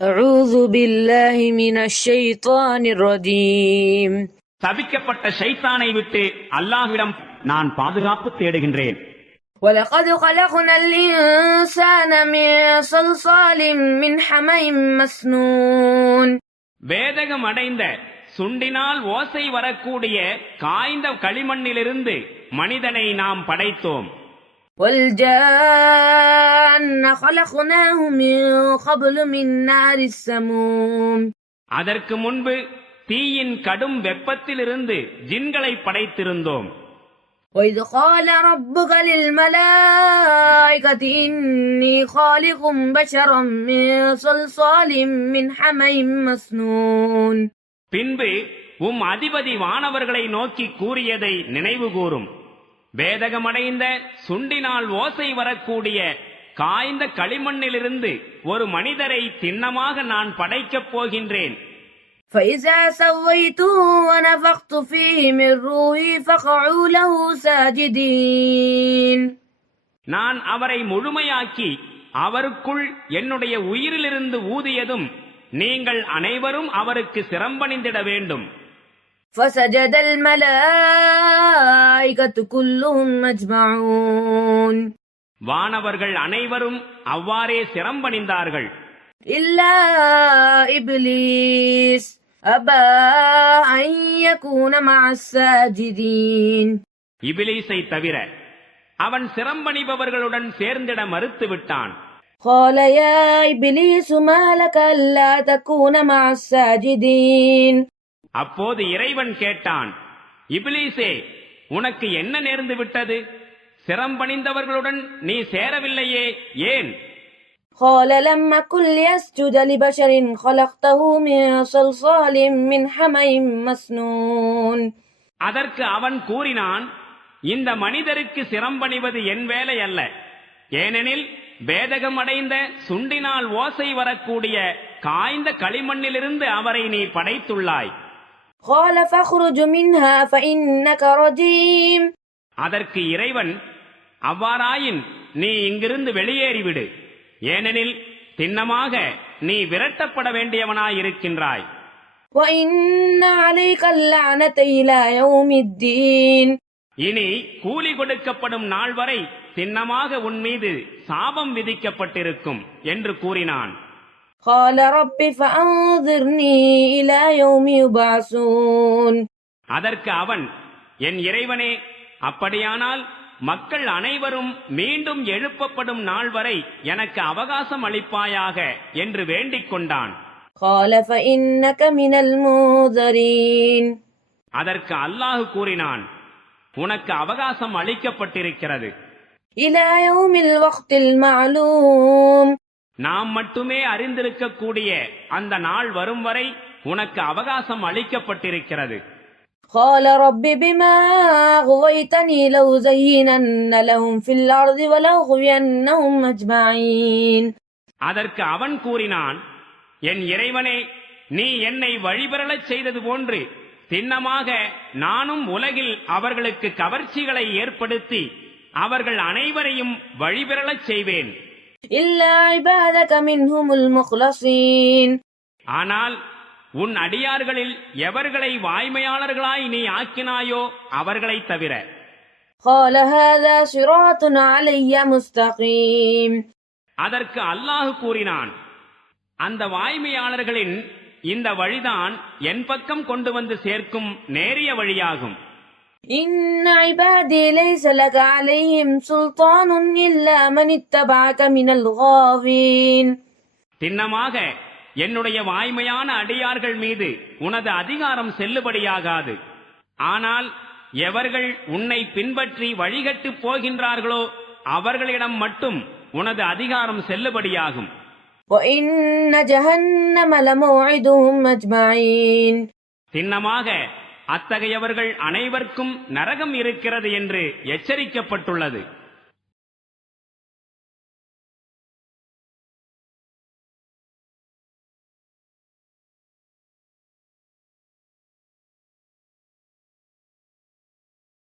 أعوذ بالله من الشيطان الرجيم. சபிக்கப்பட்ட ஷைத்தானை விட்டு அல்லாஹ்விடம் நான் பாதுகாப்பு தேடுகின்றேன். ولقد خلقنا الإنسان من صلصال من حمإ مسنون. வேதகம் அடைந்த சுண்டினால் ஓசை வரக்கூடிய காய்ந்த களிமண்ணிலிருந்து மனிதனை நாம் படைத்தோம். والجان خلقناه من قبل من نار السموم. அதற்கு முன்பு தீயின் கடும் வெப்பத்திலிருந்து ஜின்களை படைத்திருந்தோம். وإذ قال ربك للملائكة إني خالق بشرا من صلصال من حمإ مسنون. பின்பு அதிபதி வானவர்களை நோக்கி கூறியதை நினைவு கூறும். வேதகமடைந்த சுண்டினால் ஓசை வரக்கூடிய காய்ந்த களிமண்ணிலிருந்து ஒரு மனிதரை திண்ணமாக நான் படைக்கப் போகின்றேன். فإذا سويته ونفخت فيه من روحي فقعوا له ساجدين. நான் அவரை முழுமையாக்கி அவருக்குள் என்னுடைய உயிரிலிருந்து ஊதியதும் நீங்கள் அனைவரும் அவருக்கு சிரம்பணிந்திட வேண்டும். فسجد الملائكة كلهم أجمعون. வானவர்கள் அனைவரும் அவ்வாறே சிரம்பணிந்தார்கள். إلا إبليس أبى أن يكون مع الساجدين. இபிலீசை தவிர அவன் சிரம்பணிபவர்களுடன் சேர்ந்திட மறுத்து விட்டான். قال يا إبليس ما لك ألا تكون مع الساجدين. அப்போது இறைவன் கேட்டான், இபிலீசே, உனக்கு என்ன நேர்ந்து விட்டது? சிரம்பணிந்தவர்களுடன் நீ சேரவில்லையே, ஏன்? قال لم أكن لأسجد لبشر خلقته من صلصال من حمإ مسنون. அதற்கு அவன் கூறினான், இந்த மனிதருக்கு சிரம்பணிவது என் வேலை அல்ல. ஏனெனில் வேதகம் அடைந்த சுண்டினால் ஓசை வரக்கூடிய காய்ந்த களிமண்ணிலிருந்து அவரை நீ படைத்துள்ளாய். قال فاخرج منها فإنك رجيم. அதற்கு இறைவன், அவ்வாறாயின் நீ இங்கிருந்து வெளியேறிவிடு, ஏனெனில் திண்ணமாக நீ விரட்டப்பட வேண்டியவனாயிருக்கின்றாய். وإن عليك اللعنة إلى يوم الدين. இனி கூலி கொடுக்கப்படும் நாள் வரை திண்ணமாக உன் மீது சாபம் விதிக்கப்பட்டிருக்கும் என்று கூறினான். قال رب فأنظرني إلى يوم يبعثون. அதற்கு அவன், என் இறைவனே, அப்படியானால் மக்கள் அனைவரும் மீண்டும் எழுப்பப்படும் நாள் வரை எனக்கு அவகாசம் அளிப்பாயாக என்று வேண்டிக் கொண்டான். قال فإنك من المنذرين. அதற்கு அல்லாஹ் கூறினான், உனக்கு அவகாசம் அளிக்கப்பட்டிருக்கிறது. إلى يوم الوقت المعلوم. நாம் மட்டுமே அறிந்திருக்கக்கூடிய அந்த நாள் வரும் வரை உனக்கு அவகாசம் அளிக்கப்பட்டிருக்கிறது. قال رب بما أغويتني لأزينن لهم في الأرض ولأغوينهم أجمعين. அதற்கு அவன் கூறினான், என் இறைவனே, நீ என்னை வழிபெறலச் செய்தது போன்று திண்ணமாக நானும் உலகில் அவர்களுக்கு கவர்ச்சிகளை ஏற்படுத்தி அவர்கள் அனைவரையும் வழிபெறலச் செய்வேன். إلا عبادك منهم المخلصين. ஆனால் உன் அடியார்களில் எவர்களை வாய்மையாளர்களாய் நீ ஆக்கினாயோ அவர்களை தவிர. قال هذا صراط علي مستقيم. அதற்கு அல்லாஹ் கூறினான், அந்த வாய்மையாளர்களின் இந்த வழிதான் என் பக்கம் கொண்டு வந்து சேர்க்கும் நேரிய வழியாகும். إن عبادي ليس لك عليهم سلطان إلا من اتبعك من الغاوين. திண்ணமாக என்னுடைய வாய்மையான அடியார்கள் மீது உனது அதிகாரம் செல்லுபடியாகாது. ஆனால் எவர்கள் உன்னை பின்பற்றி வழிகட்டு போகின்றார்களோ அவர்களிடம் மட்டும் உனது அதிகாரம் செல்லுபடியாகும். وإن جهنم لموعدهم أجمعين. திண்ணமாக அத்தகையவர்கள் அனைவருக்கும் நரகம் இருக்கிறது என்று எச்சரிக்கப்பட்டுள்ளது.